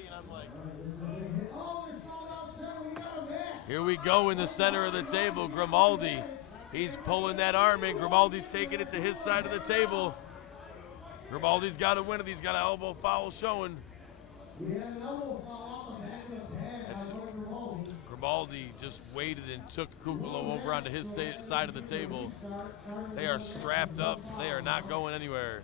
ready, and I'm like, Here we go in the center of the table, Grimaldi. He's pulling that arm in. Grimaldi's taking it to his side of the table. Grimaldi's got to win it. He's got an elbow foul showing. Grimaldi just waited and took Kukolo over onto his side of the table. They are strapped up. They are not going anywhere.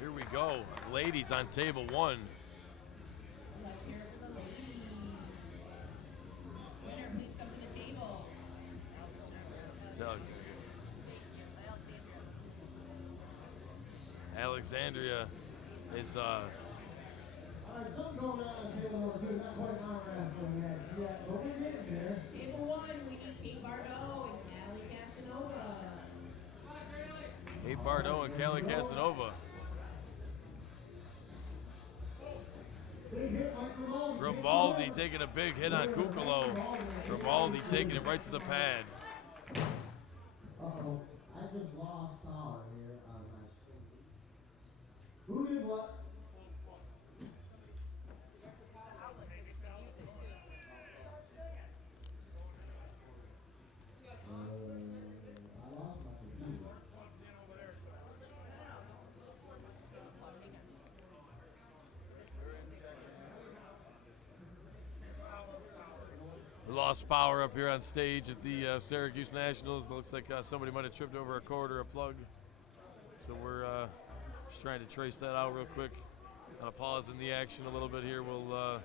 Here we go. Ladies on table one. Alexandria is something going on table number two, not quite an arm wrestling match yet, but we're getting there. Table one, we need Kate Bardot and Callie Casanova. Kate Bardot and Callie Casanova. Grimaldi taking a big hit on Kukolo. Grimaldi taking it right to the pad. Uh-oh, I just lost power here on my screen. Who did what? I lost my computer. We lost power up here on stage at the Syracuse Nationals. Looks like somebody might have tripped over a cord or a plug. So we're just trying to trace that out real quick. Kind of pause in the action a little bit here. We'll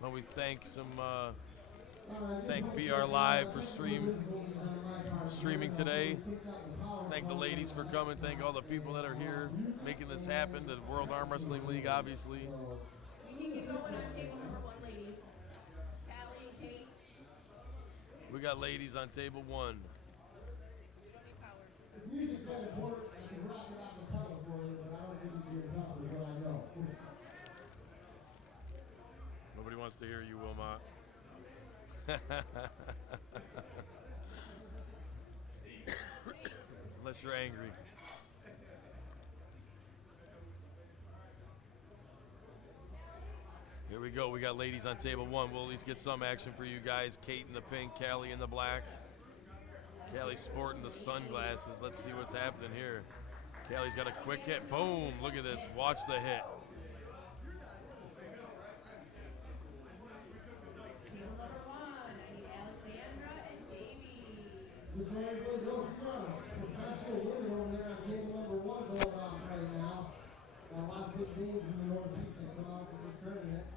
when we thank BR Live for streaming today. Thank the ladies for coming. Thank all the people that are here making this happen. The World Arm Wrestling League, obviously. We can get going on table number one, ladies. Callie, Kate. We got ladies on table one. If music's that important, I can rock it out the pedal for you, but I don't need to be impressed with what I know. Nobody wants to hear you, Wilmot. Unless you're angry. Here we go. We got ladies on table one. We'll at least get some action for you guys. Kate in the pink, Callie in the black. Callie sporting the sunglasses. Let's see what's happening here. Callie's got a quick hit. Boom. Look at this. Watch the hit. This one's going to go from professional women over there on table number one going on right now. Got a lot of big names in the Northeast that come out for this tournament.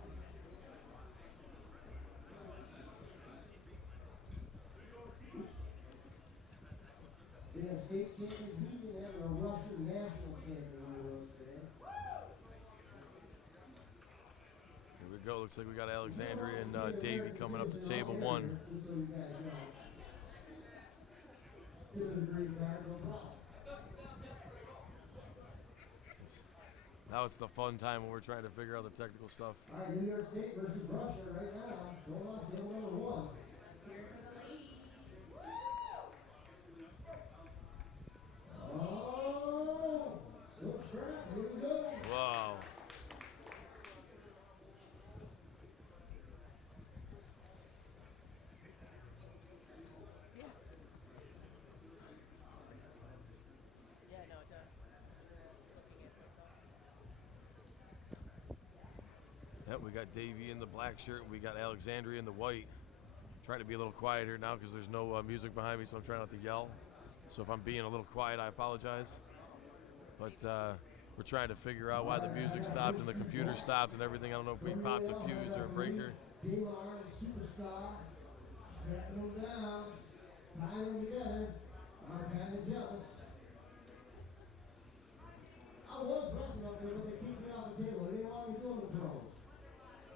We have state champions meeting and a Russian national champion with us today. Here we go. Looks like we got Alexandria and Davey coming up to table one. Just so you guys know. Now it's the fun time when we're trying to figure out the technical stuff. All right, New York State versus Russia right now. Going on table number one. Oh, silk strap. Here we go. Wow. Yep, we got Davey in the black shirt. We got Alexandria in the white. Trying to be a little quiet here now because there's no music behind me, so I'm trying not to yell. So if I'm being a little quiet, I apologize. But we're trying to figure out why the music stopped and the computer stopped and everything. I don't know if we popped a fuse or a breaker. D-Line, superstar, strapping them down, tying them together. I'm kind of jealous. I was wrestling up there, but they kicked me off the table. They didn't want me doing the pros.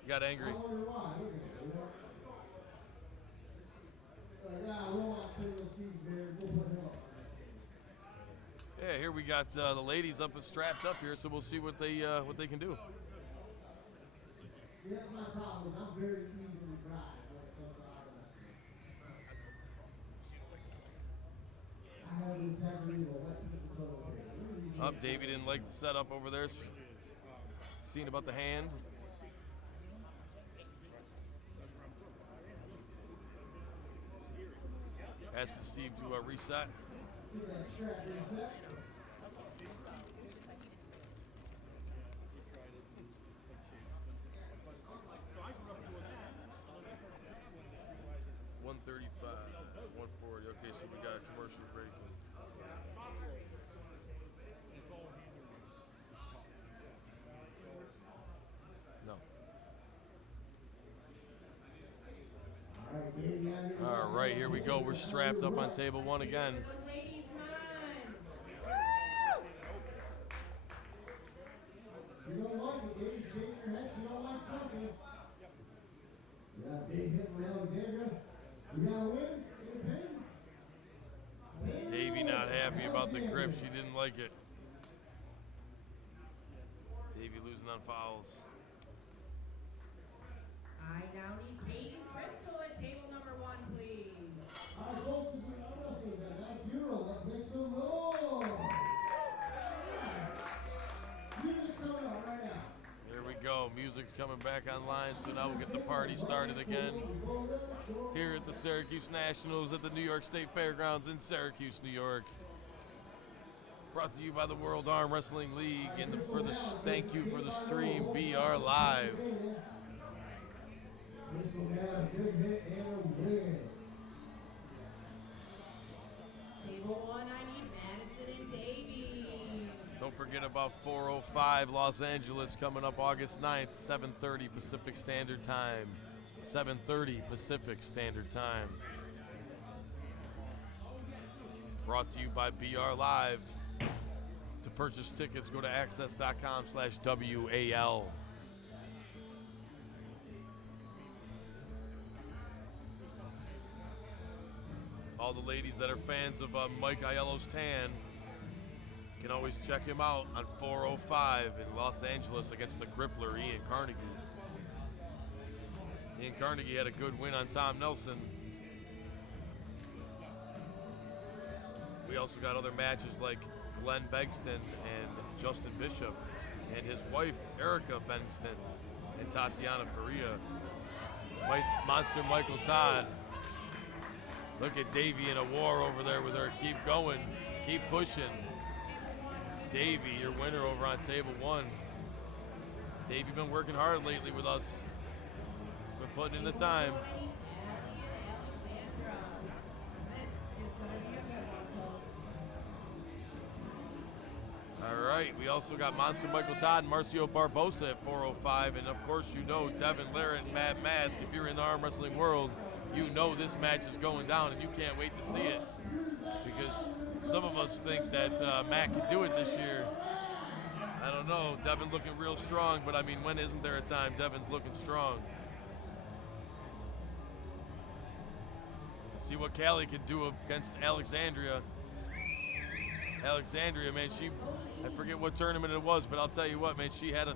You got angry. I wonder why. Like that. Yeah, here we got the ladies up and strapped up here, so we'll see what they can do. See, that's my problem, is I'm very easily bribed when it comes to arm wrestling. I have the integrity of a wet piece of toilet paper. Up, Davey didn't like the setup over there. Seeing about the hand. Asking Steve to reset. Get that strap reset. Okay, so we got a commercial break. No. All right, here we go. We're strapped up on table one again. You don't like it, Dave. Shake your head. You don't like something. We got a big hit from Alexandria. We got a win. Get a pin. Davey not happy about the grip. She didn't like it. Davey losing on fouls. I now need Peyton Crystal at table number 1, please. All right, folks, this is an arm wrestling event, not a funeral. Let's make some noise. Music's coming out right now. Here we go. Music's coming back online, so now we'll get the party started again. Here at the Syracuse Nationals at the New York State Fairgrounds in Syracuse, New York. Brought to you by the World Arm Wrestling League, and thank you for the stream, BR Live. Table 1, I need Madison and Davey. Don't forget about 405 Los Angeles coming up August 9th, 7:30 Pacific Standard Time. 7:30 Pacific Standard Time. Brought to you by BR Live. To purchase tickets, go to access.com/WAL. All the ladies that are fans of Mike Aiello's tan can always check him out on 405 in Los Angeles against the Crippler, Ian Carnegie. Ian Carnegie had a good win on Tom Nelson. We also got other matches like Glenn Bengston and Justin Bishop and his wife Erica Bengston and Tatiana Faria. Monster Michael Todd. Look at Davey in a war over there with her. Keep going. Keep pushing. Davey, your winner over on table 1. Davey been working hard lately with us. Been putting in the time. All right, we also got Monster Michael Todd and Marcio Barbosa at 405. And of course, you know Devin Larrett and Matt Mask. If you're in the arm wrestling world, you know this match is going down and you can't wait to see it. Because some of us think that Matt can do it this year. I don't know, Devin looking real strong, but I mean, when isn't there a time Devin's looking strong? Let's see what Callie can do against Alexandria. Alexandria, man, I forget what tournament it was, but I'll tell you what, man, she had a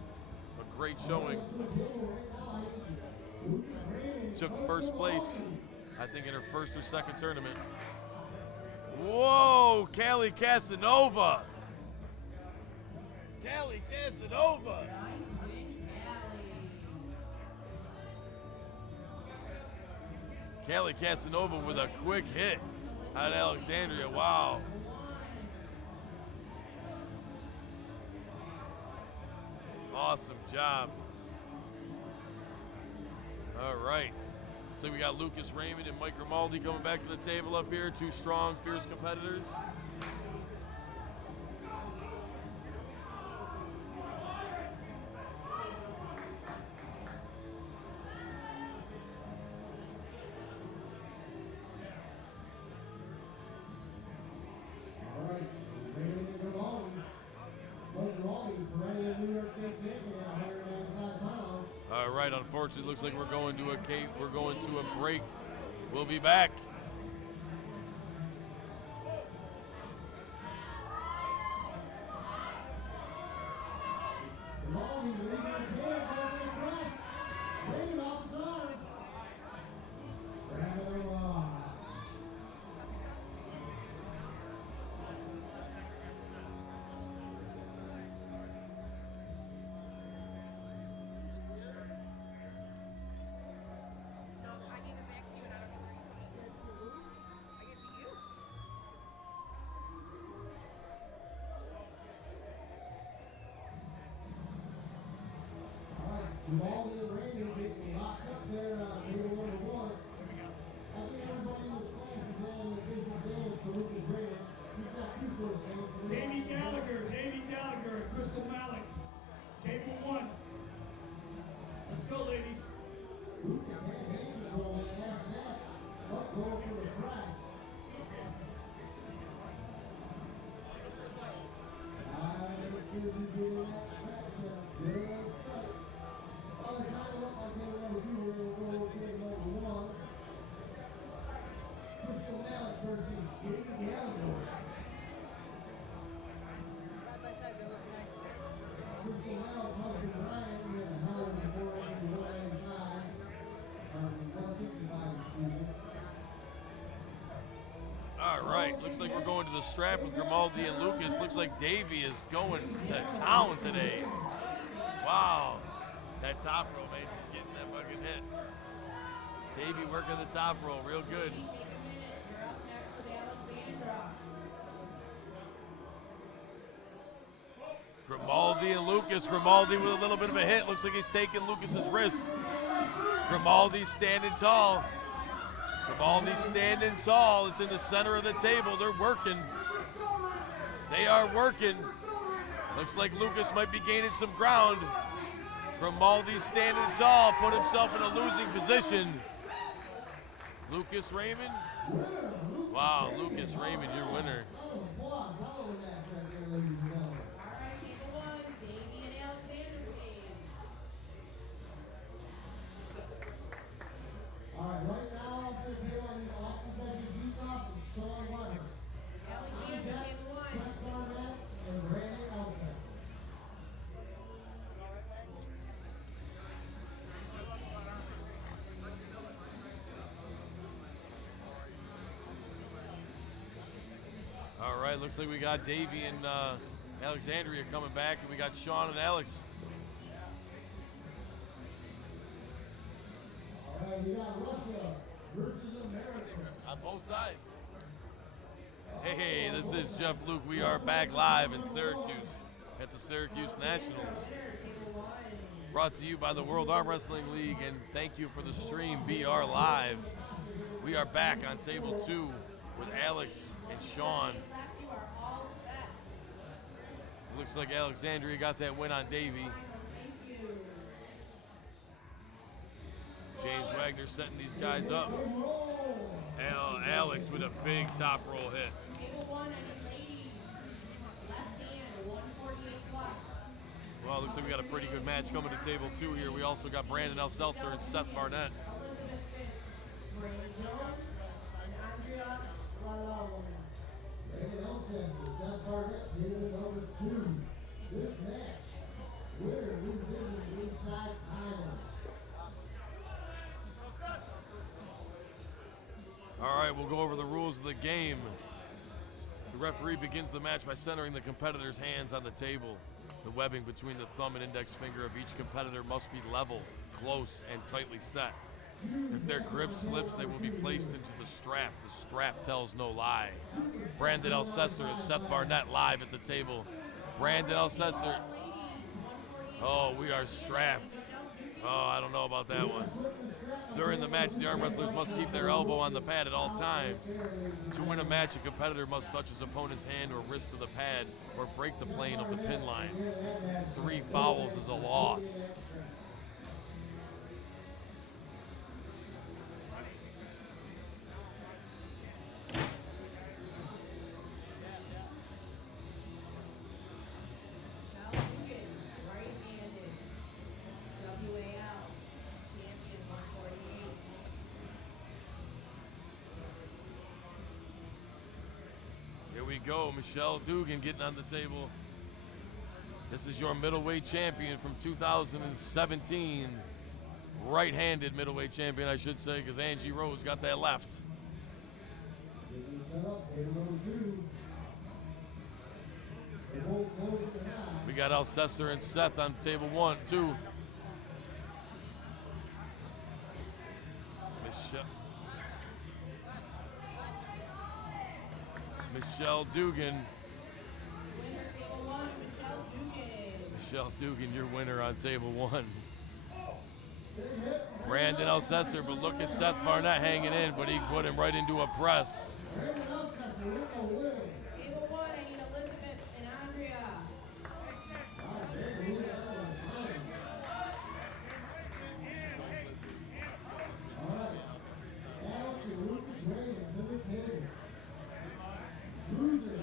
great showing. Took first place, I think, in her first or second tournament. Whoa, Callie Casanova. Callie Casanova. Callie Casanova with a quick hit at Alexandria. Wow. Awesome job. All right. So we got Lucas Raymond and Mike Grimaldi coming back to the table up here. Two strong, fierce competitors. All right, Raymond and Grimaldi. Mike Grimaldi, perennial New York State champion at 195 pounds. All right, unfortunately, looks like we're going to a break. We'll be back. Grimaldi and Raymond getting locked up there on table number one. I think everybody in this class is on the disadvantage for Lucas Raymond. He's got 2 first names. Davey Gallagher, and Crystal Malik. Table 1. Let's go, ladies. Lucas had hand control in that last match. Up going for the prize. Make sure you get in that scratch set. Good strike. Well, they're trying to look like table number 2. We're going to go with table number 1. Crystal Malik versus Davey Gallagher. Side by side, they look nice. Crystal Malik's husband Ryan with a hell of a 185. 165, excuse me. All right, looks like we're going to the strap with Grimaldi and Lucas. Looks like Davey is going to town today. Wow, that top row, man, just getting that fucking hit. Davey working the top row, real good. Take a minute. You're up next with Alexandra. Grimaldi and Lucas. Grimaldi with a little bit of a hit. Looks like he's taking Lucas's wrist. Grimaldi standing tall. Grimaldi standing tall. It's in the center of the table. They're working. They are working. Looks like Lucas might be gaining some ground. Grimaldi standing tall, put himself in a losing position. Lucas Raymond. Wow, Lucas Raymond, your winner. Applause all over that right there, ladies and gentlemen. All right, table 1. Davey and Alexandra stage. All right, right now, I'm going to be on the Austin Texas Utah and Sean Weber. Alexandra, table 1. Seth Barnett and Randy Elson. All right, looks like we got Davey and Alexandria coming back, and we got Sean and Alex. All right, we got Russia versus America. On both sides. Hey, this is Jeff Luke. We are back live in Syracuse at the Syracuse Nationals. Brought to you by the World Arm Wrestling League, and thank you for the stream, BR Live. We are back on table 2 with Alex and Sean. You are all set. Looks like Alexandria got that win on Davey. Thank you. James Wagner setting these guys up. Alex with a big top roll hit. Table 1, I need ladies. Left hand, 148 plus. Well, looks like we got a pretty good match coming to table 2 here. We also got Brandon L. Seltzer and Seth Barnett. Elizabeth Fitz, Brandon Jones, and Andrea Lalone. Randy Elson and Seth Barnett, table number 2. This match, winner moves into the inside final. All right, we'll go over the rules of the game. The referee begins the match by centering the competitor's hands on the table. The webbing between the thumb and index finger of each competitor must be level, close, and tightly set. If their grip slips, they will be placed into the strap. The strap tells no lie. Brandon L. Sesser and Seth Barnett live at the table. Brandon L. Sesser. Oh, we are strapped. Oh, I don't know about that one. During the match, the arm wrestlers must keep their elbow on the pad at all times. To win a match, a competitor must touch his opponent's hand or wrist to the pad or break the plane of the pin line. 3 fouls is a loss. Here we go, Michelle Dugan getting on the table. This is your middleweight champion from 2017. Right-handed middleweight champion, I should say, because Angie Rose got that left. We got Alcester and Seth on table 1, 2. Michelle Dugan. Winner, table 1, Michelle Dugan. Michelle Dugan, your winner on table 1. Brandon Alcester, but look at Seth Barnett hanging in, but he put him right into a press. Table 1, I need Elizabeth and Andrea.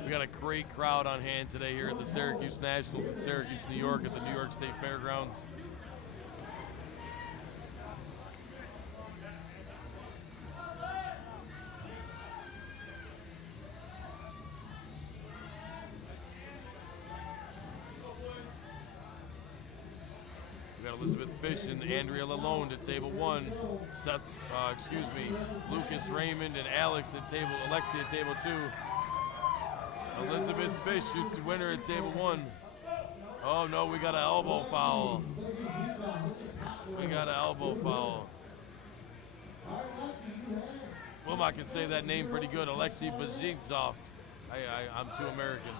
We got a great crowd on hand today here at the Syracuse Nationals in Syracuse, New York at the New York State Fairgrounds. We got Elizabeth Fish and Andrea Lalonde at table 1. Lucas Raymond and Alexi at table 2. Elizabeth Fish shoots the winner at table 1. Oh no, we got an elbow foul. We got an elbow foul. Wilmot can say that name pretty good. Alexei Bazhigtsov. I'm too American.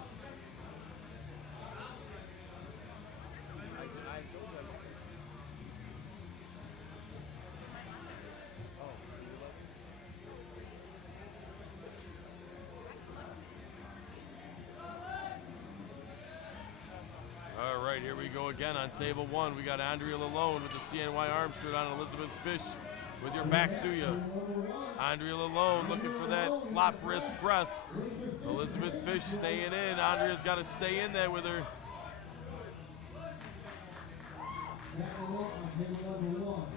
All right, here we go again on table 1. We got Andrea Lalonde with the CNY arm shirt on. Elizabeth Fish with your back to you. Andrea Lalonde looking for that flop wrist press. Elizabeth Fish staying in. Andrea's got to stay in there with her.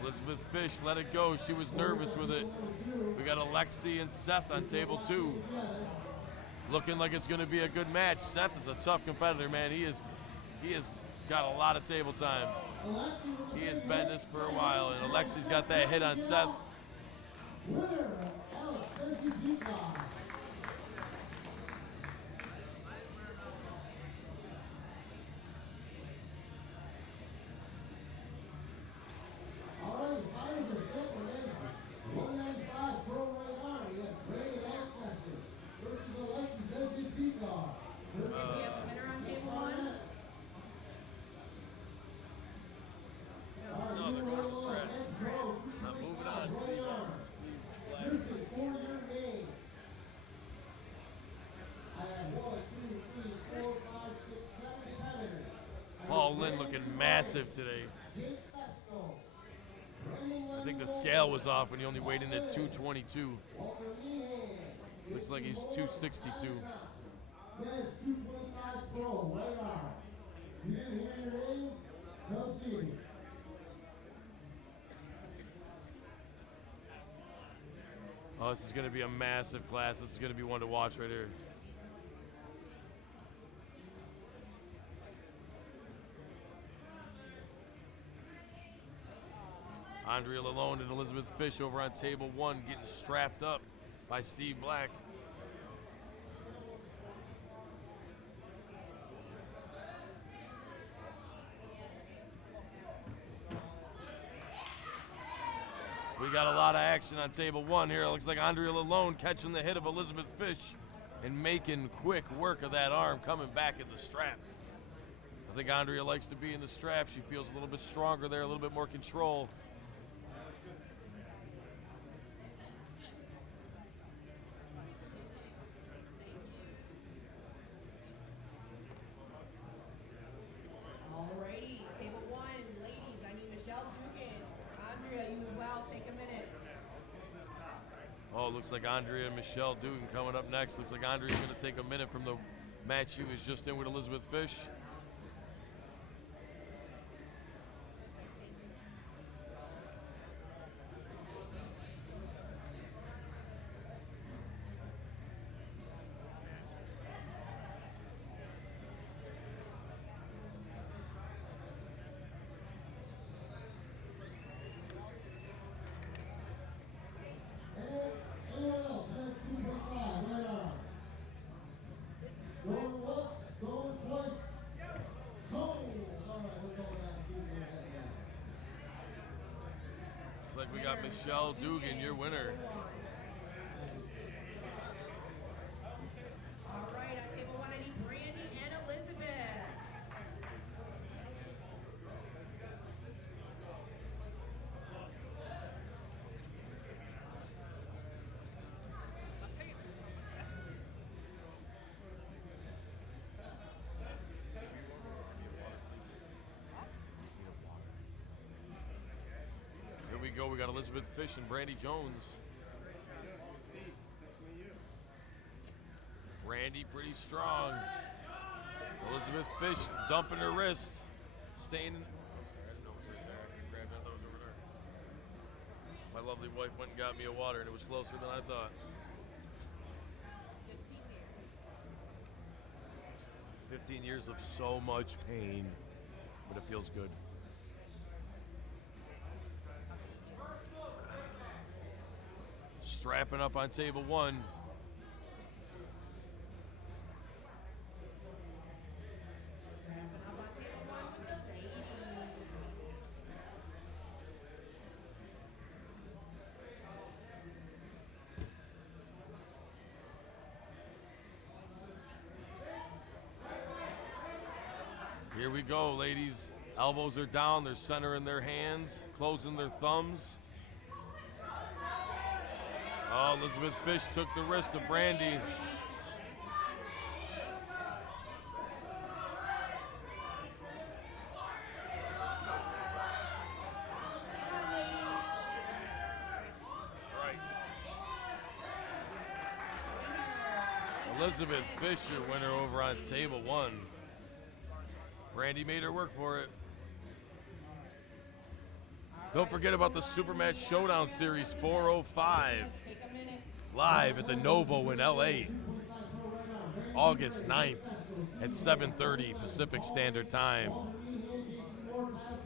Elizabeth Fish let it go. She was nervous with it. We got Alexi and Seth on table 2. Looking like it's going to be a good match. Seth is a tough competitor, man. He has got a lot of table time. He has been this for a while, and Alexi's got that hit on Seth. Paul Lynn looking massive today. I think the scale was off when he only weighed in at 222. Looks like he's 262. Oh, this is going to be a massive class. This is going to be one to watch right here. Andrea Lalonde and Elizabeth Fish over on table 1 getting strapped up by Steve Black. We got a lot of action on table 1 here. It looks like Andrea Lalonde catching the hit of Elizabeth Fish and making quick work of that arm coming back in the strap. I think Andrea likes to be in the strap. She feels a little bit stronger there, a little bit more control. Alrighty, table 1, ladies, I need Michelle Dugan. Andrea, you as well, take a minute. Oh, it looks like Andrea and Michelle Dugan coming up next. Looks like Andrea's going to take a minute from the match she was just in with Elizabeth Fish. We got Michelle Dugan, your winner. All right, on table 1, I need Brandy and Elizabeth. go. We got Elizabeth Fish and Brandy Jones. Brandy pretty strong. Elizabeth Fish dumping her wrist. Staying. I'm sorry, I didn't know it was right there. I grabbed it. I thought it was over there. My lovely wife went and got me a water, and it was closer than I thought. 15 years of so much pain, but it feels good. Strapping up on table one. Here we go, ladies. Elbows are down, they're centering their hands, closing their thumbs. Oh, Elizabeth Fish took the wrist of Brandy. Christ. Elizabeth Fisher winner over on table one. Brandy made her work for it. Don't forget about the Supermatch Showdown Series 405. Live at the Novo in LA. August 9th at 7:30 Pacific Standard Time.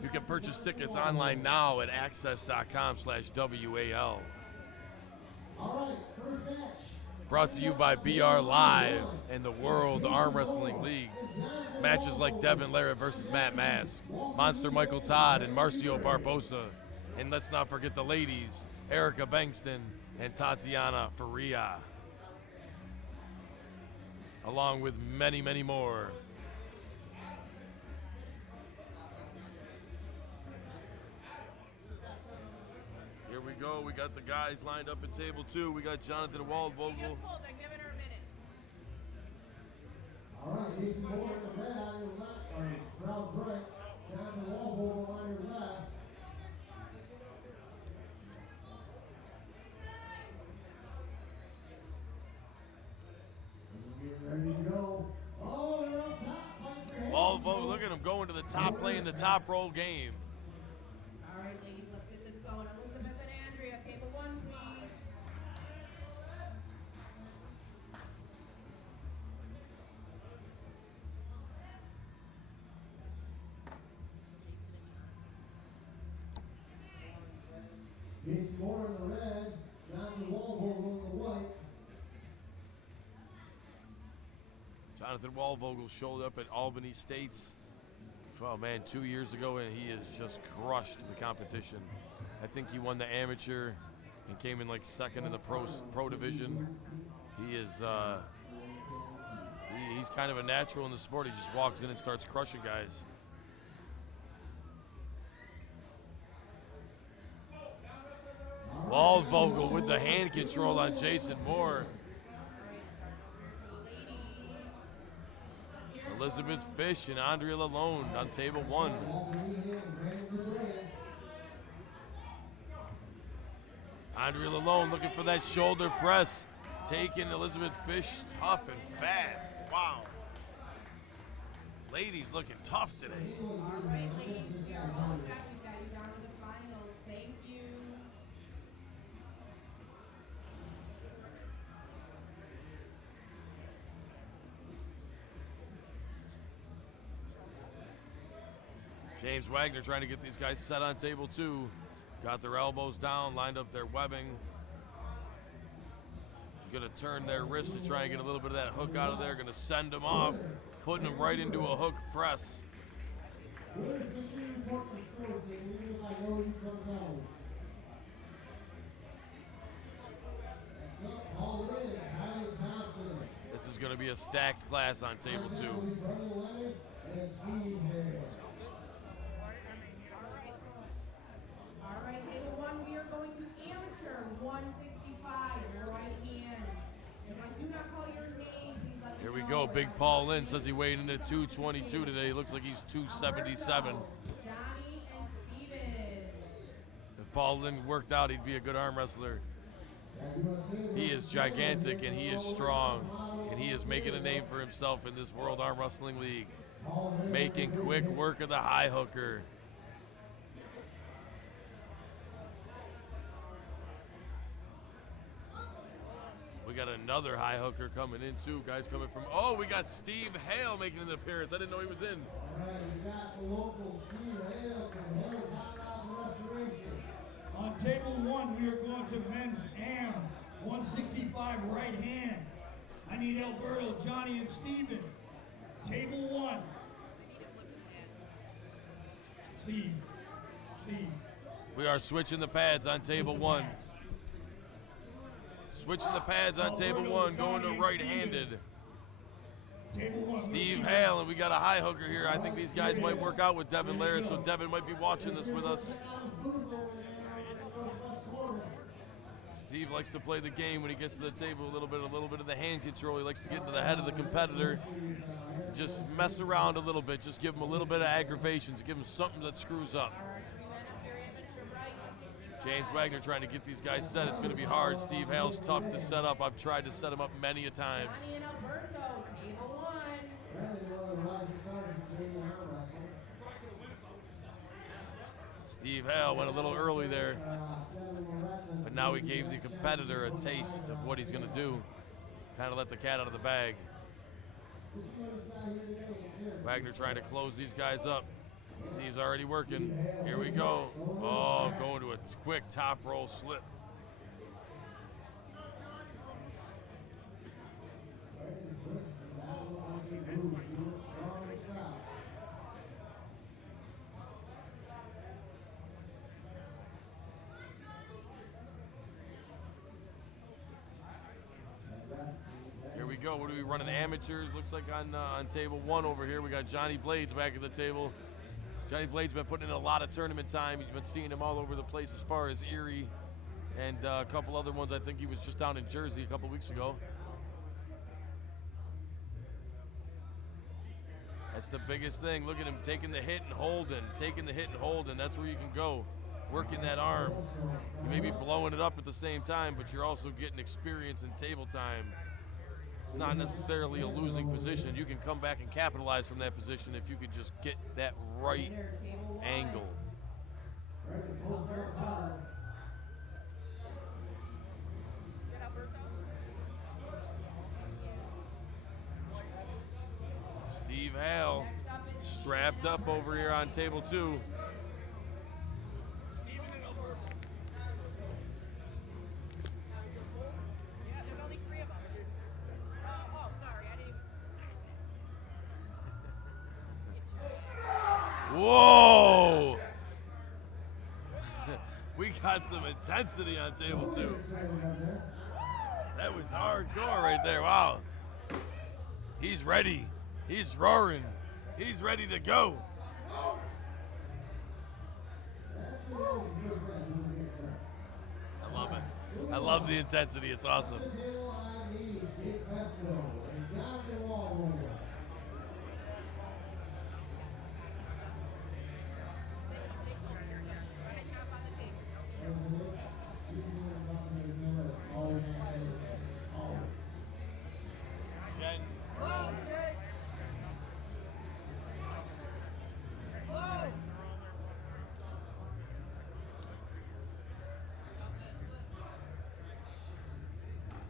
You can purchase tickets online now at access.com/WAL. Brought to you by BR Live and the World Arm Wrestling League. Matches like Devin Larratt versus Matt Mask, Monster Michael Todd and Marcio Barbosa. And let's not forget the ladies, Erica Bengston and Tatiana Faria. Along with many, many more. Here we go. We got the guys lined up at table two. We got Jonathan Waldvogel. They're giving her a minute. All right, Jason Moore in the red on your left, or crowd's right. Jonathan Waldvogel on your left. Ready to go. Oh, they're up top. Waldvogel, look at him going to the top, playing the top roll game. All right, ladies, let's get this going. Elizabeth and Andrea, table one, please. Jason Moore in the red, Jonathan Waldvogel in the white. Jonathan Waldvogel showed up at Albany States, oh man, 2 years ago, and he has just crushed the competition. I think he won the amateur and came in like second in the pro division. He is he's kind of a natural in the sport. He just walks in and starts crushing guys. Waldvogel with the hand control on Jason Moore. Elizabeth Fish and Andrea Lalonde on table one. Andrea Lalonde looking for that shoulder press. Taking Elizabeth Fish tough and fast. Wow. Ladies looking tough today. All right, ladies, we are all set. We've got you down to the finals. Thank you. James Wagner trying to get these guys set on table two. Got their elbows down, lined up their webbing. Gonna turn their wrist to try and get a little bit of that hook out of there. Gonna send them off, putting them right into a hook press. This is gonna be a stacked class on table two. All right, table one, we are going to amateur 165, your right hand. If I do not call your name, please let me Here we know. go. Big Paul Lynn says he weighed in at 222 today. Looks like he's 277. Johnny and Steven. The Baldwin worked out he'd be a good arm wrestler. He is gigantic and he is strong, and he is making a name for himself in this World Arm Wrestling League, making quick work of the high hooker. We got another high hooker coming in too. Guys coming from, oh, we got Steve Hale making an appearance. I didn't know he was in. All right, we got the local Steve Hale from Hale's Hot Rods Restoration. On table 1, we are going to men's AM, 165 right hand. I need Alberto, Johnny, and Steven. Table 1. Steve. We are switching the pads on table 1. Switching the pads on table 1, going to right-handed. Steve Hale, and we got a high hooker here. I think these guys might work out with Devin Laird, so Devin might be watching this with us. Steve likes to play the game when he gets to the table, a little bit of the hand control. He likes to get into the head of the competitor, just mess around a little bit, just give him a little bit of aggravation, to give him something that screws up. James Wagner trying to get these guys set. It's going to be hard. Steve Hale's tough to set up. I've tried to set him up many a times. Steve Hale went a little early there, but now he gave the competitor a taste of what he's going to do. Kind of let the cat out of the bag. Wagner trying to close these guys up. Steve's already working. Here we go. Oh, going to a quick top roll slip. Here we go. What are we running? Amateurs. Looks like on table 1 over here, we got Johnny Blades back at the table. Johnny Blades been putting in a lot of tournament time. He's been seeing him all over the place as far as Erie and a couple other ones. I think he was just down in Jersey a couple weeks ago. That's the biggest thing. Look at him taking the hit and holding, That's where you can go, working that arm. You may be blowing it up at the same time, but you're also getting experience in table time. It's not necessarily a losing position. You can come back and capitalize from that position if you could just get that right angle. Steve Hale strapped up over here on table 2. Whoa! We got some intensity on table 2. That was hardcore right there. Wow. He's ready. He's roaring. He's ready to go. I love it. I love the intensity. It's awesome.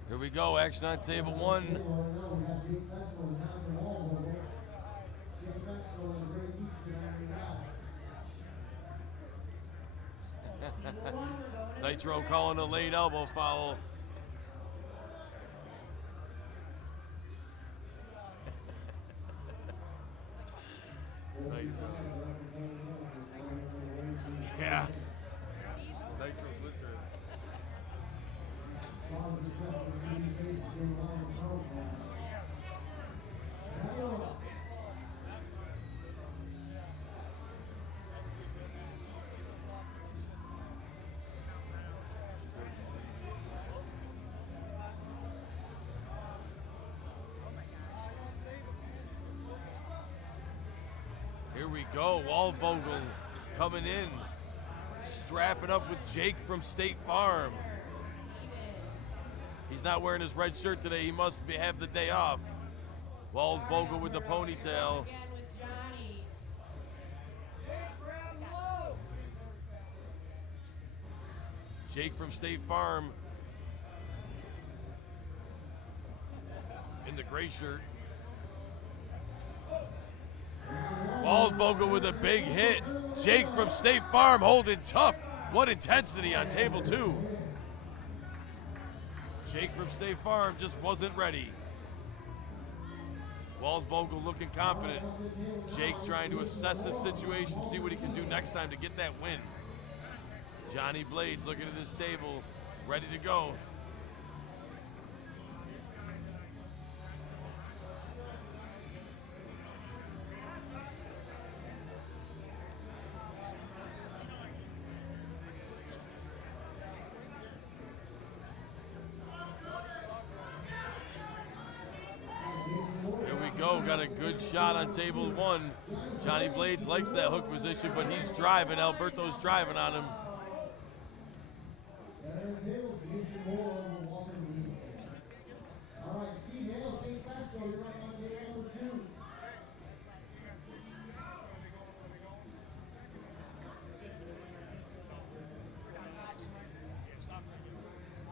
Here we go, action on table 1. Nitro calling a late elbow foul. Yeah. Nitro glycerin. Here we go, Waldvogel coming in. Strapping up with Jake from State Farm. He's not wearing his red shirt today. He must have the day off. Waldvogel with the ponytail. Again with Johnny. Jake from State Farm in the gray shirt. Waldvogel with a big hit. Jake from State Farm holding tough. What intensity on table 2. Jake from State Farm just wasn't ready. Waldvogel looking confident. Jake trying to assess the situation, see what he can do next time to get that win. Johnny Blades looking at this table, ready to go. Got a good shot on table 1. Johnny Blades likes that hook position, but he's driving. Alberto's driving on him. All right, Steve Hale, Jake Pasco, you're up on table number 2.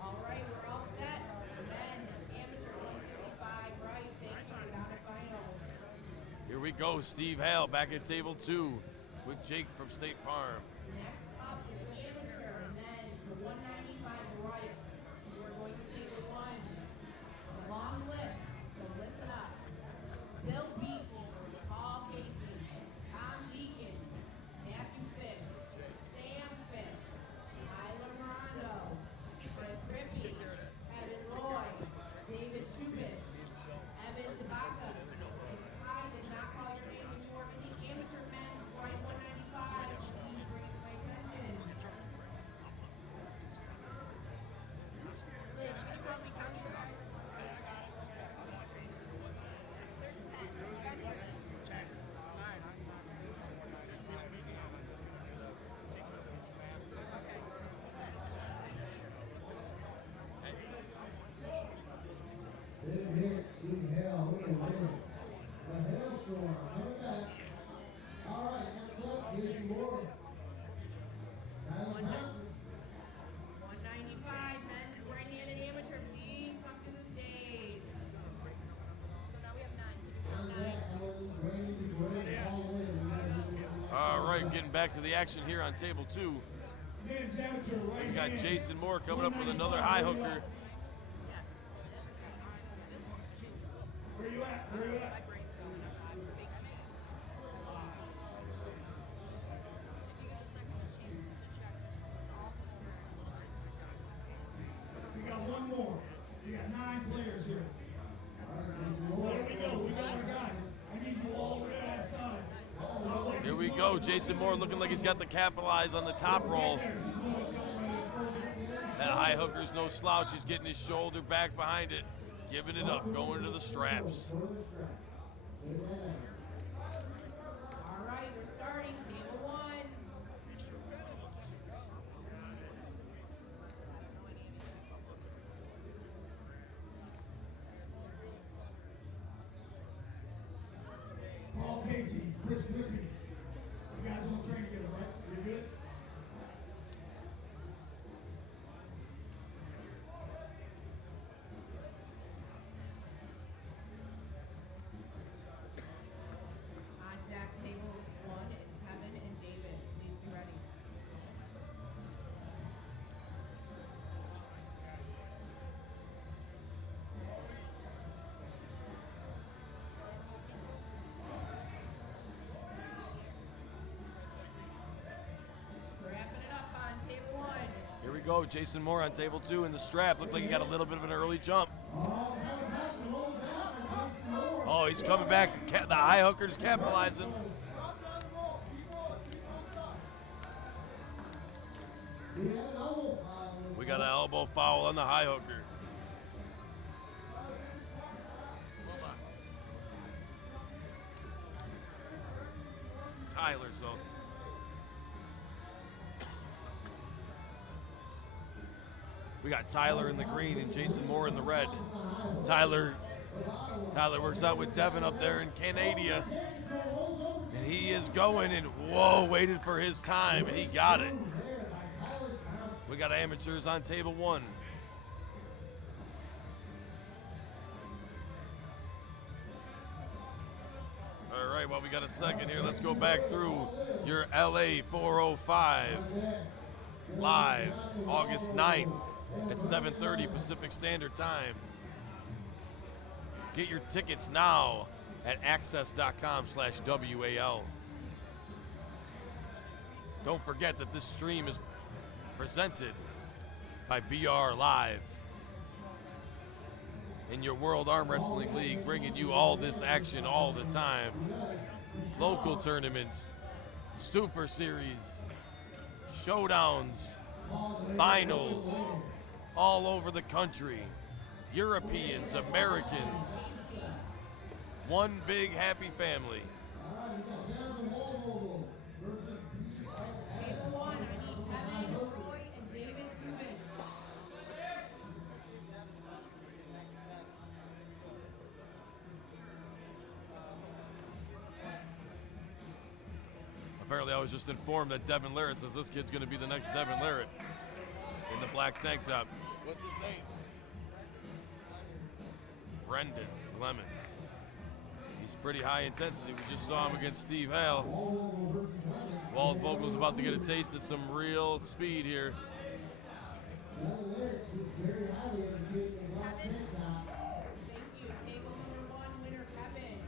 All right, we're all set. Men, amateur 165, right? Thank you. Down to final. Here we go, Steve Hale back at table 2 with Jake from State Farm. Next up is amateur men, the 195 right. We're going to table 1. A long list, so listen up. Bill Beaton, Paul Casey, Tom Deacon, Matthew Fish, Sam Fish, Tyler Morondo, Chris Rippey, Evan Roy, David Shubin, Evan Tabaka. I did not call your name when you were in the amateur men right 195. Please bring it to my attention. Big hit, Steve Hale, look at him. The Hailstorm coming back. All right, next up, Jason Moore. Tyler Thompson. 195 men's right-handed amateur. Please come to the stage. So now we have 9. Contact, Ellen, Brandon, DeGray, Paul Lynn. All right, getting back to the action here on table 2. Men's amateur right We got hand. Jason Moore coming up with another high hooker. Where you at? Where you at? We got one more. We got 9 players here. There we go. We got our guys. I need you all over that side. Here we go, Jason Moore looking like he's got the capitalize on the top roll. That high hooker's no slouch. He's getting his shoulder back behind it, giving it up, going to the straps. All right, we're starting table 1. Paul Casey, Chris Rippey. You guys all train together, right? You good? Contact table 1 is Kevin and David. Please be ready. Wrapping it up on table 1. Here we go, Jason Moore on table 2 in the strap. Looked like he got a little bit of an early jump. Oh, he's coming back. The high hooker's capitalizing. We got an elbow foul on the high hooker. Tyler, so. We got Tyler in the green and Jason Moore in the red. Tyler works out with Devin up there in Canada. And he is going, and whoa, waited for his time, and he got it. We got amateurs on table 1. All right, well, we got a second here. Let's go back through your LA 405 live August 9th at 7:30 Pacific Standard Time. Get your tickets now at access.com/WAL. Don't forget that this stream is presented by BR Live in your World Arm Wrestling League, bringing you all this action all the time. Local tournaments, Super Series, showdowns, finals, all over the country. Europeans, Americans, one big happy family. Table 1, I need Evan, Roy, and David Subin. Apparently, I was just informed that Devin Larrett says this kid's going to be the next Devin Larrett in the black tank top. What's his name? Brendan Lemon. He's pretty high intensity. We just saw him against Steve Hale. Walt Vogel's about to get a taste of some real speed here. Thank you. Table number 1, winner Kevin.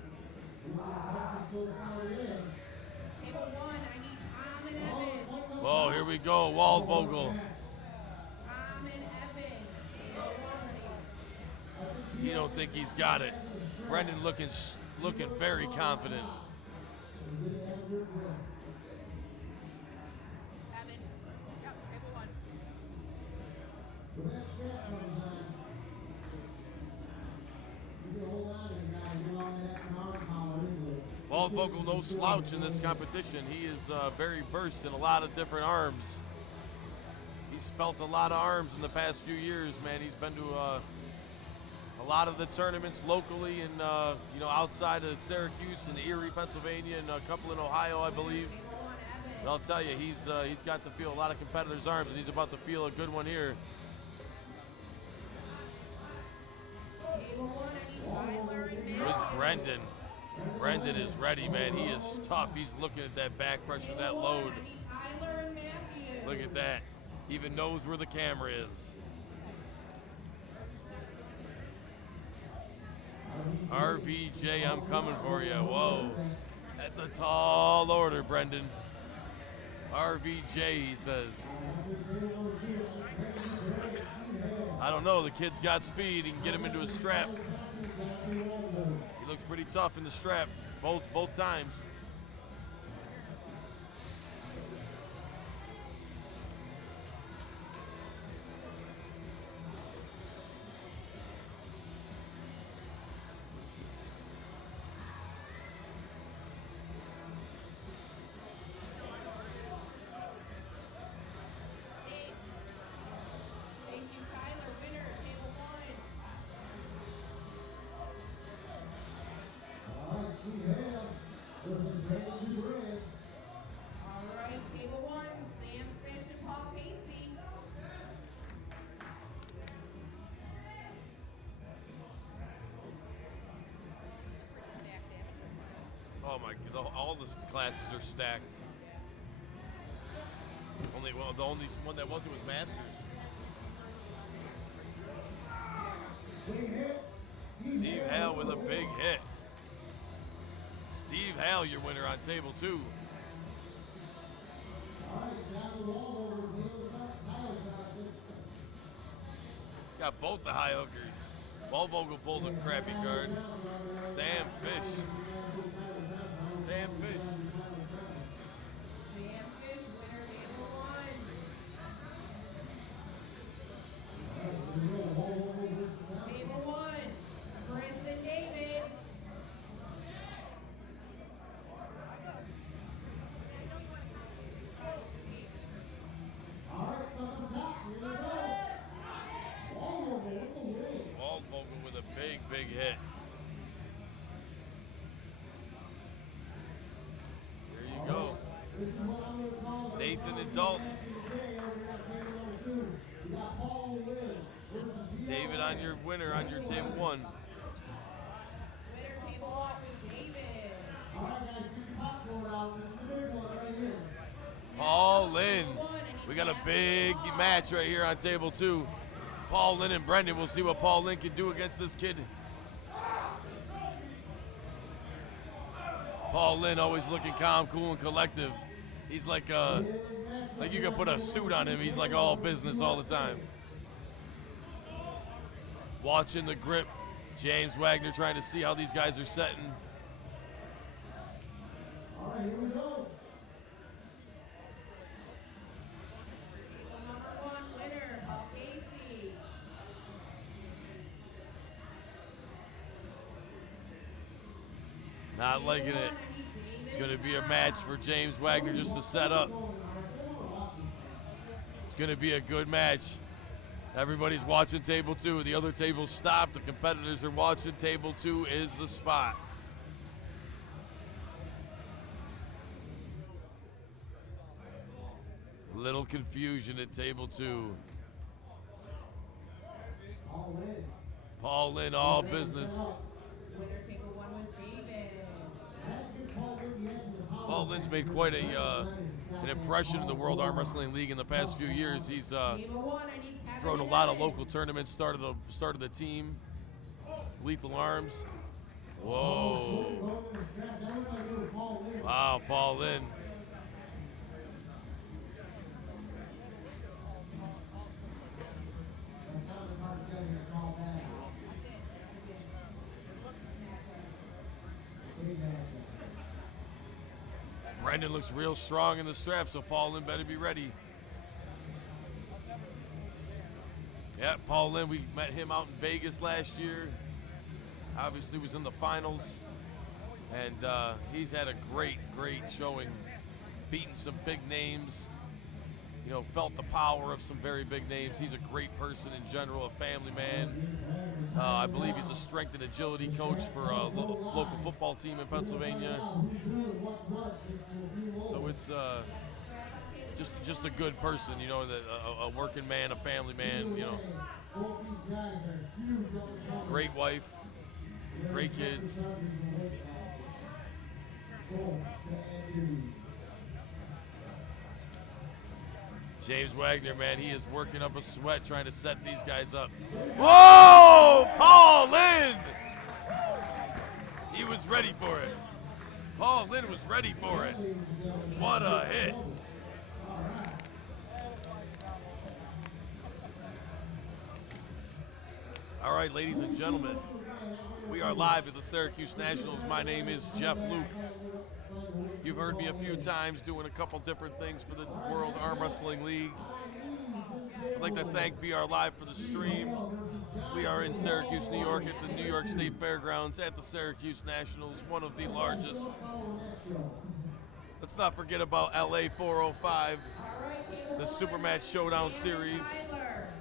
Table 1, I need Tom and Evan. Oh, here we go, Walt Vogel. Tom and Evan. Table 1, please. You don't think he's got it. Brendan looking very confident. Evan. Yep, table 1. Walt Vogel, no slouch in this competition. He is very versed in a lot of different arms. He's spelt a lot of arms in the past few years, man. He's been to a lot of the tournaments locally and outside of Syracuse and Erie, Pennsylvania, and a couple in Ohio, I believe. But I'll tell you, he's got to feel a lot of competitors' arms, and he's about to feel a good one here. Table 1, I need Tyler and With Matthew. Brendan. Brendan is ready, man. He is tough. He's looking at that back pressure, that Table 1, load. I need Tyler and Matthew. Look at that. He even knows where the camera is. RVJ, I'm coming for you. Whoa. That's a tall order, Brendan. RVJ, he says. I don't know. The kid's got speed. He can get him into a strap. He looks pretty tough in the strap, both times. Thank you, Tyler. Winner, table 1. All right, table 1, Sam Fish and Paul Casey. Oh my God, all the classes are stacked. The only one that wasn't was Masters. Steve Hale with a big hit. Steve Hale, your winner on table 2. Got both the high hookers. Walt Vogel pulled a crappy card. Sam Fish. Sam Fish. Sam Fish, winner, table 1. Table 1, Chris and David. Nathan and Dalton. David on your winner on your table 1. Winner table 1 with David. Paul Lynn. We got a big match right here on table 2. Paul Lynn and Brendan. We'll see what Paul Lynn can do against this kid. Paul Lynn always looking calm, cool, and collective. He's like you can put a suit on him. He's like all business all the time. Watching the grip. James Wagner trying to see how these guys are setting. All right, here we go. Number 1 winner, Paul Casey. Not liking it. It's going to be a match for James Wagner just to set up. It's going to be a good match. Everybody's watching table 2. The other tables stopped. The competitors are watching. Table 2 is the spot. Little confusion at table 2. Paul Lynn, all business. Winner table 1 was David. Paul Lynn's made quite an impression in the World Arm Wrestling League in the past few years. He's Table 1, I need Kevin thrown a and lot of Evan. local tournaments, started the team. Lethal Arms. Whoa. Wow, Paul Lynn. Brendan looks real strong in the strap, so Paul Lynn better be ready. Yeah, Paul Lynn, we met him out in Vegas last year. Obviously was in the finals. And he's had a great showing. Beaten some big names. You know, felt the power of some very big names. He's a great person in general, a family man. I believe he's a strength and agility coach for a local football team in Pennsylvania. So it's just a good person, you know, a working man, a family man, you know. Great wife, great kids. James Wagner, man, he is working up a sweat trying to set these guys up. Whoa! Paul Lynn! He was ready for it. Paul Lynn was ready for it. What a hit. All right, ladies and gentlemen, we are live at the Syracuse Nationals. My name is Jeff Luke. You've heard me a few times doing a couple different things for the World Arm Wrestling League. I'd like to thank BR Live for the stream. We are in Syracuse, New York at the New York State Fairgrounds at the Syracuse Nationals, one of the largest. Let's not forget about LA 405, the Supermatch Showdown Series,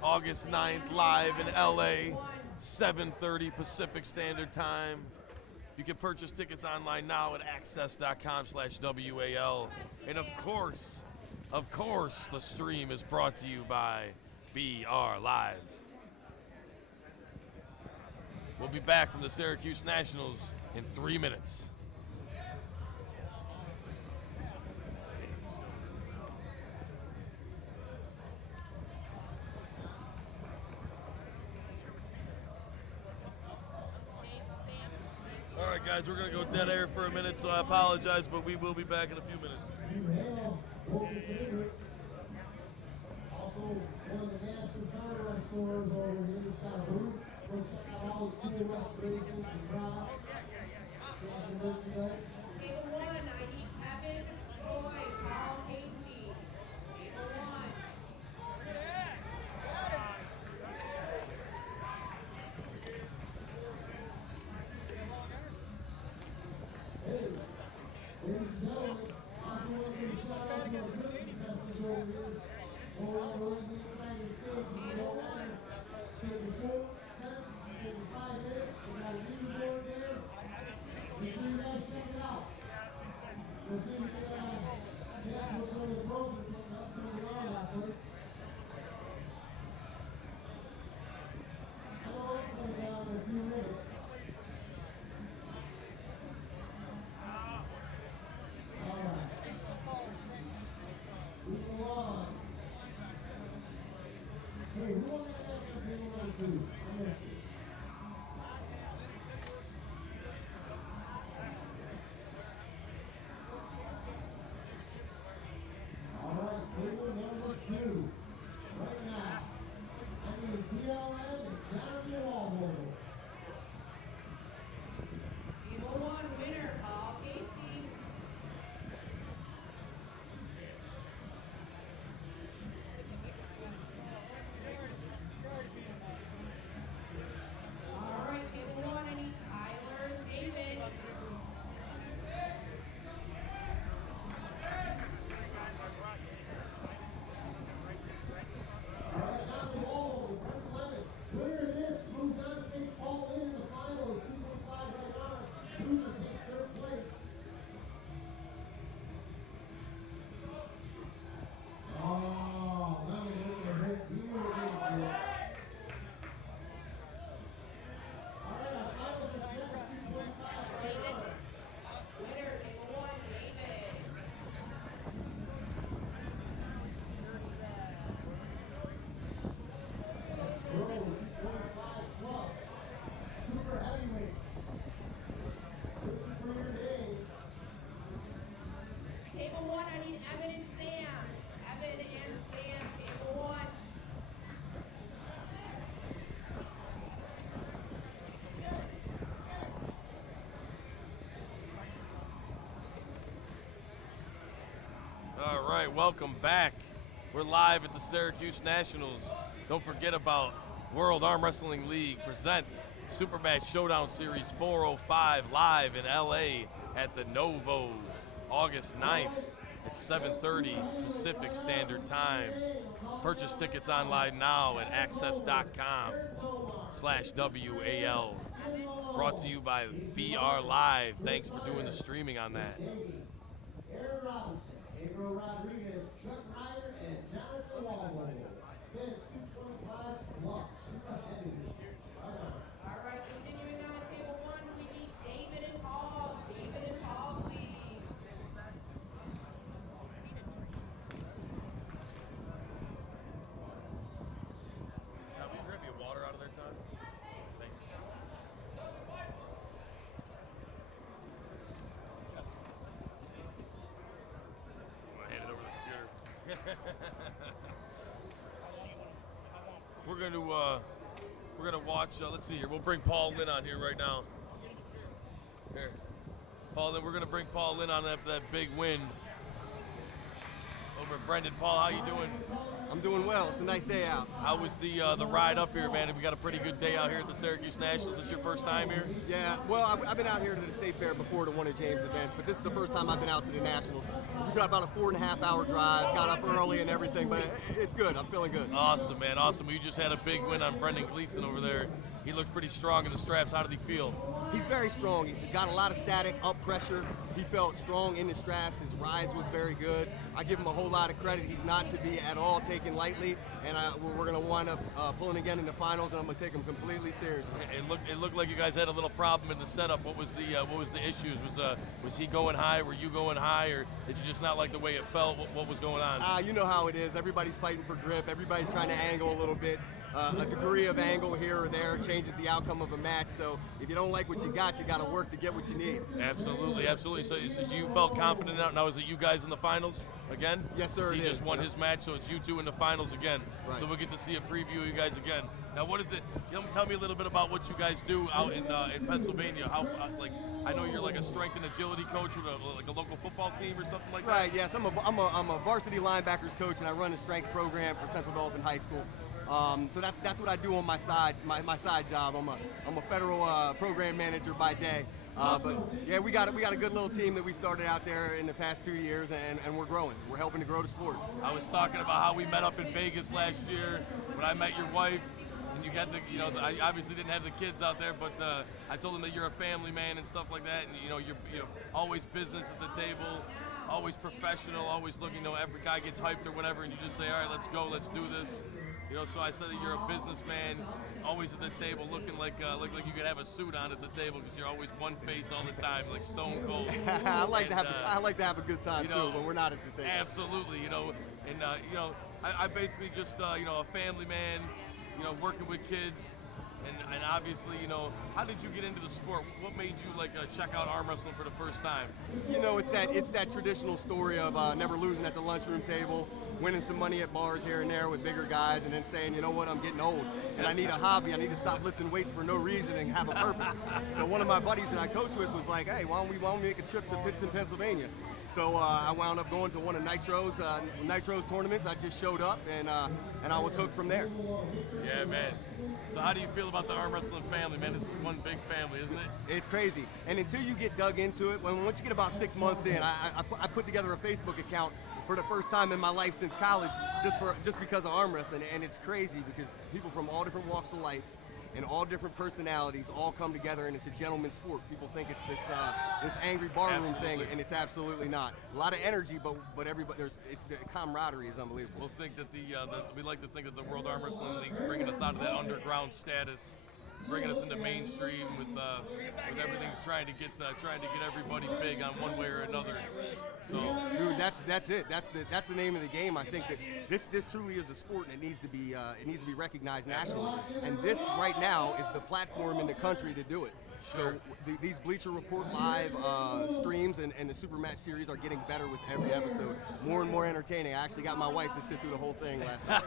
August 9th, live in LA, 7:30 Pacific Standard Time. You can purchase tickets online now at access.com/WAL. And of course, the stream is brought to you by BR Live. We'll be back from the Syracuse Nationals in 3 minutes. All right, guys, we're going to go dead air for a minute, so I apologize, but we will be back in a few minutes. Also, one of the massive counter restaurants over here, just got a booth. Go check out all the cool restorations and products. Merchandise. Table 1, I need Kevin, Roy, Paul Casey. Table 1. Hey, ladies and gentlemen, I also want to give a shout out to our good contestants over here. All over the inside of the stage, if you don't mind. 54 cents, 55 minutes. We got a music board there. Make sure you guys check it out. We'll see if we can get some of the pros and up some of the arm wrestlers. I know I'm coming down in a few minutes. All right. Moving along. Hey, who won that match on table number 2? I missed it. All right, table number 2. Right now, I need BLM and Jonathan Walmore. Table 1 winner, Paul Casey. All right, table 1, I need Tyler David. All right, Jonathan Walmore, 111. Winner of this moves on to face Paul Lynn in the final with 2.5 right arm. Loser takes third place. Oh, that was a hit. He knew it was a hit. All right, our finals are set for 2.5 right arm. Winner, table 1, David. Bro, 2.5 plus. Super heavyweight. This is for your name. Table 1, I need Evan and Sam. Evan and Sam, table 1. All right, welcome back. We're live at the Syracuse Nationals. Don't forget about World Arm Wrestling League presents Supermatch Showdown Series 405 live in LA at the Novo, August 9th at 7:30 Pacific Standard Time. Purchase tickets online now at access.com/WAL. Brought to you by BR Live. Thanks for doing the streaming on that. Aaron Robinson, Pedro Rodriguez, Chuck Ryder, and Jonathan Walmore. Vince, 225 plus. Super heavyweight. Right on. All right, continuing on table 1, we need David and Paul. David and Paul, please. Tom, will you grab me a water out of there, Tom? Thank you. I'm gonna hand it over to the computer. We're gonna watch. Let's see here. We'll bring Paul Lynn on here right now. Here, Paul Lynn. We're gonna bring Paul Lynn on after that big win over at Brendan. Paul, how you doing? I'm doing well. It's a nice day out. How was the ride up here, man? We got a pretty good day out here at the Syracuse Nationals. Is this your first time here? Yeah, well, I've been out here to the State Fair before to one of James' events, but this is the first time I've been out to the Nationals. We got about a 4.5-hour drive, got up early and everything, but it's good. I'm feeling good. Awesome, man. Awesome. You just had a big win on Brendan Gleason over there. He looked pretty strong in the straps. How did he feel? He's very strong. He's got a lot of static, up pressure. He felt strong in the straps. His rise was very good. I give him a whole lot of credit. He's not to be at all taken lightly, and we're going to wind up pulling again in the finals, and I'm going to take him completely seriously. It looked like you guys had a little problem in the setup. What was the issues? Was he going high? Were you going high, or did you just not like the way it felt? What was going on? You know how it is. Everybody's fighting for grip. Everybody's trying to angle a little bit. A degree of angle here or there changes the outcome of a match. So if you don't like what you got to work to get what you need. Absolutely, absolutely. So you felt confident now. Is it you guys in the finals again? Yes, sir. He it just is. won his match, so it's you two in the finals again. Right. So we'll get to see a preview of you guys again. Now, what is it? Tell me a little bit about what you guys do out in Pennsylvania. How I know you're like a strength and agility coach with a local football team or something like that. Right. Yes, I'm a varsity linebackers coach, and I run a strength program for Central Dalton High School. So that's what I do on my side job. I'm a federal program manager by day. But yeah, we got a good little team that we started out there in the past 2 years, and we're growing. We're helping to grow the sport. I was talking about how we met up in Vegas last year when I met your wife, and you got I obviously didn't have the kids out there, but I told them that you're a family man and stuff like that, and you're always business at the table. always professional, always looking, every guy gets hyped or whatever, and you just say, all right, let's go, let's do this. So I said that you're a businessman, always at the table, looking like you could have a suit on at the table because you're always one face all the time, like Stone Cold. I like to have a good time too when we're not at the table. Absolutely, I basically just a family man, working with kids. And obviously, how did you get into the sport? What made you check out arm wrestling for the first time? It's that traditional story of never losing at the lunchroom table, winning some money at bars here and there with bigger guys, and then saying, you know what, I'm getting old, and I need a hobby. I need to stop lifting weights for no reason and have a purpose. So one of my buddies that I coach with was like, hey, why don't we make a trip to Pittston, Pennsylvania? So I wound up going to one of Nitro's tournaments. I just showed up, and I was hooked from there. Yeah, man. So how do you feel about the arm wrestling family, man? This is one big family, isn't it? It's crazy. And until you get dug into it, once you get about 6 months in, I put together a Facebook account for the first time in my life since college, just because of arm wrestling. And it's crazy because people from all different walks of life and all different personalities all come together, and it's a gentleman's sport. People think it's this angry barroom thing, and it's absolutely not. A lot of energy, but everybody, the camaraderie is unbelievable. We'll think that we like to think that the World Arm Wrestling League's bringing us out of that underground status, bringing us into mainstream with everything, trying to get everybody big on one way or another. So, dude, that's it. That's the name of the game. I think that this truly is a sport, and it needs to be recognized nationally. And this right now is the platform in the country to do it. Sure. So these Bleacher Report live streams and the Super Match series are getting better with every episode. More and more entertaining. I actually got my wife to sit through the whole thing last night.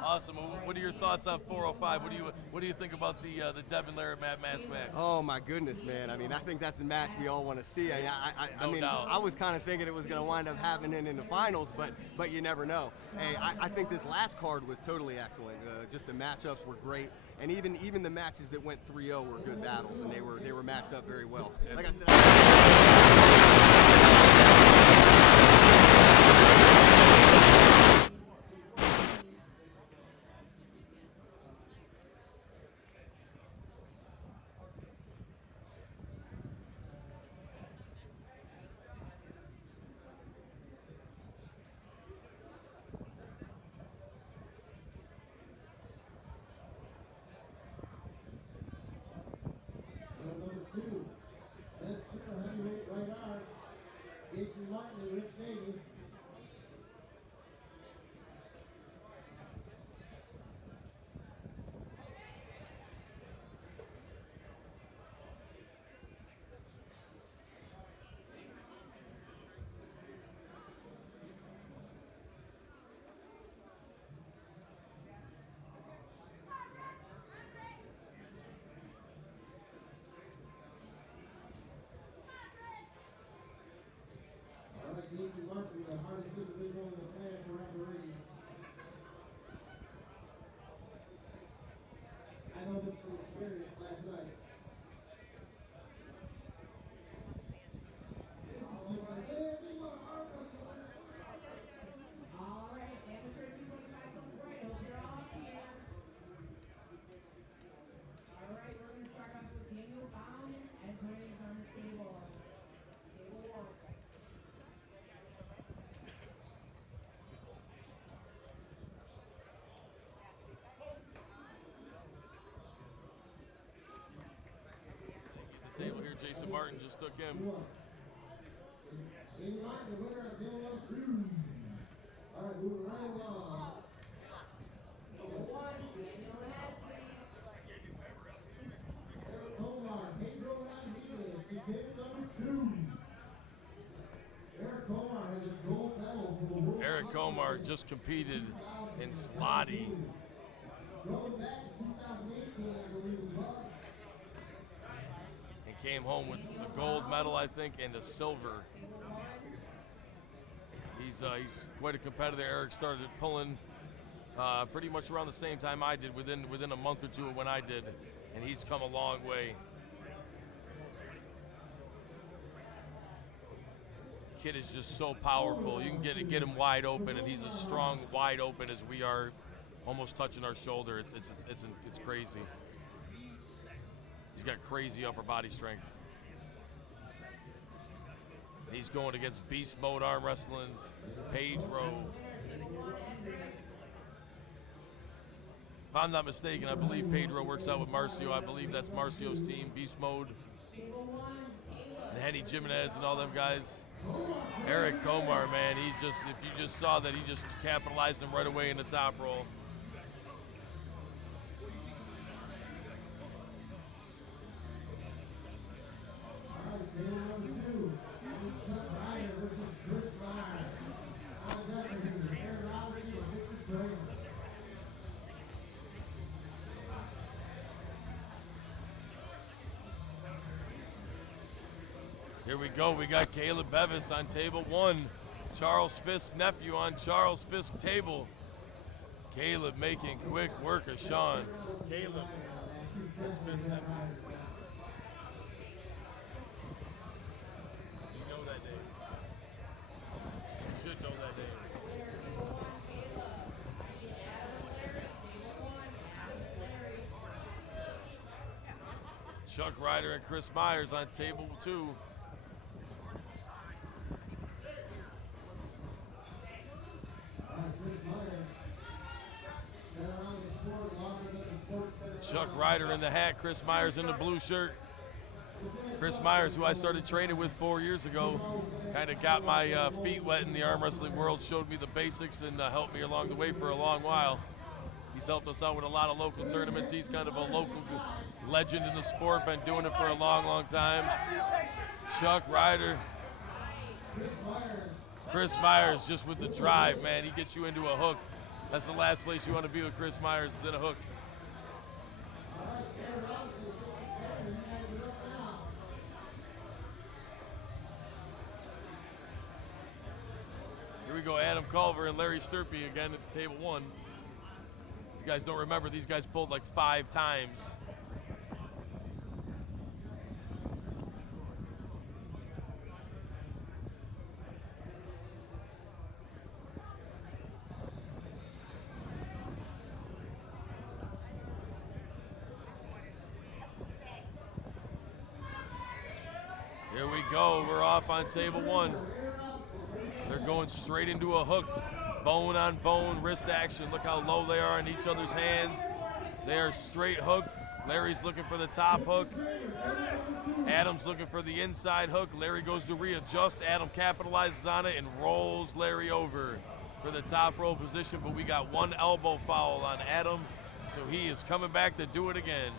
Awesome. What are your thoughts on 405? What do you think about the Devin Laird Matt match? Oh my goodness, man! I mean, I think that's the match we all want to see. No doubt. I was kind of thinking it was going to wind up happening in the finals, but you never know. Hey, I think this last card was totally excellent. Just the matchups were great, and even the matches that went 3-0 were good battles, and they were matched up very well. Like I said. Number 2, that's super heavyweight right arm, Jason Martin and Rich Navy. Jason Martin, the hardest individual in the planet for referee. I know this from experience last night. All right, amateur 225 comes right. Hold your all here. All right, we're going to start off with Daniel Bound and Graves on the table. Table work. Table here, Jason Martin just took him. Jason Martin, the winner of Daniel Bound. All right, moving right along. Number 1, Daniel Head, please. Eric Omar, Pedro Rodriguez, contender number 2. Eric Omar has a gold medal for the World Eric Omar just competed in Slotty. Going back to 2018, I believe it was. And came home with a gold medal, I think, and a silver. He's quite a competitor. Eric started pulling pretty much around the same time I did, within a month or two of when I did, and he's come a long way. Kid is just so powerful. You can get him wide open, and he's as strong wide open as we are, almost touching our shoulder. It's crazy. He's got crazy upper body strength. He's going against Beast Mode Arm Wrestling's Pedro. If I'm not mistaken, I believe Pedro works out with Marcio. I believe that's Marcio's team, Beast Mode. And Henny Jimenez and all them guys. Eric Komar, man, he's just, if you just saw that, he just capitalized him right away in the top roll. Here we go. We got Caleb Bevis on table 1. Charles Fisk nephew on Charles Fisk table. Caleb making quick work of Sean. Caleb. Fisk nephew. You know that name. You should know that name. Chuck Ryder and Chris Myers on table 2. Chuck Ryder in the hat, Chris Myers in the blue shirt. Chris Myers, who I started training with 4 years ago, kind of got my feet wet in the arm wrestling world, showed me the basics, and helped me along the way for a long while. He's helped us out with a lot of local tournaments. He's kind of a local legend in the sport, been doing it for a long, long time. Chuck Ryder. Chris Myers just with the drive, man. He gets you into a hook. That's the last place you want to be with Chris Myers, is in a hook. Here we go, Adam Culver and Larry Sturpey again at table 1. If you guys don't remember, these guys pulled like 5 times. Here we go, we're off on table 1. They're going straight into a hook. Bone on bone, wrist action. Look how low they are in each other's hands. They are straight hooked. Larry's looking for the top hook. Adam's looking for the inside hook. Larry goes to readjust. Adam capitalizes on it and rolls Larry over for the top roll position, but we got 1 elbow foul on Adam, so he is coming back to do it again.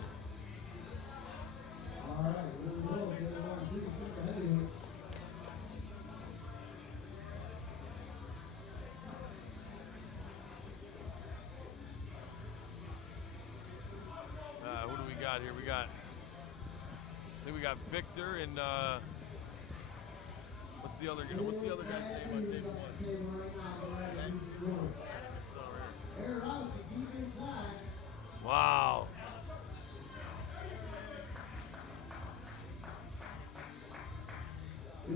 Who do we got here? I think we got Victor and what's the other guy's name on table 1? Wow. We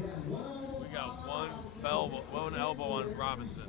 got one elbow on Robinson.